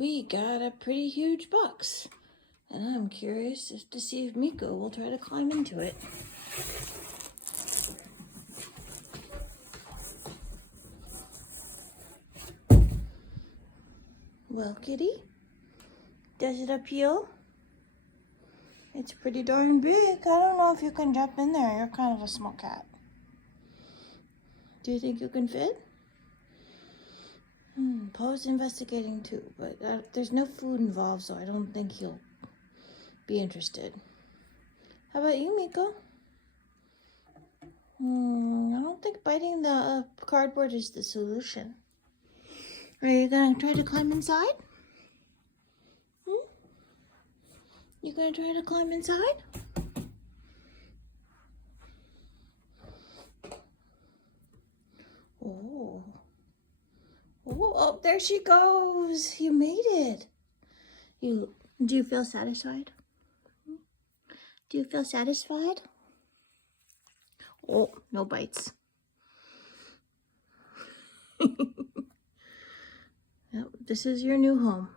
We got a pretty huge box, and I'm curious to see if Meeko will try to climb into it. Well, kitty, does it appeal? It's pretty darn big. I don't know if you can jump in there. You're kind of a small cat. Do you think you can fit? Paul's investigating too, but there's no food involved, so I don't think he'll be interested. How about you, Meeko? I don't think biting the cardboard is the solution. Are you gonna try to climb inside? You gonna try to climb inside? Oh. Oh, there she goes. You made it. Do you feel satisfied? Do you feel satisfied? Oh, no bites. Yep, this is your new home.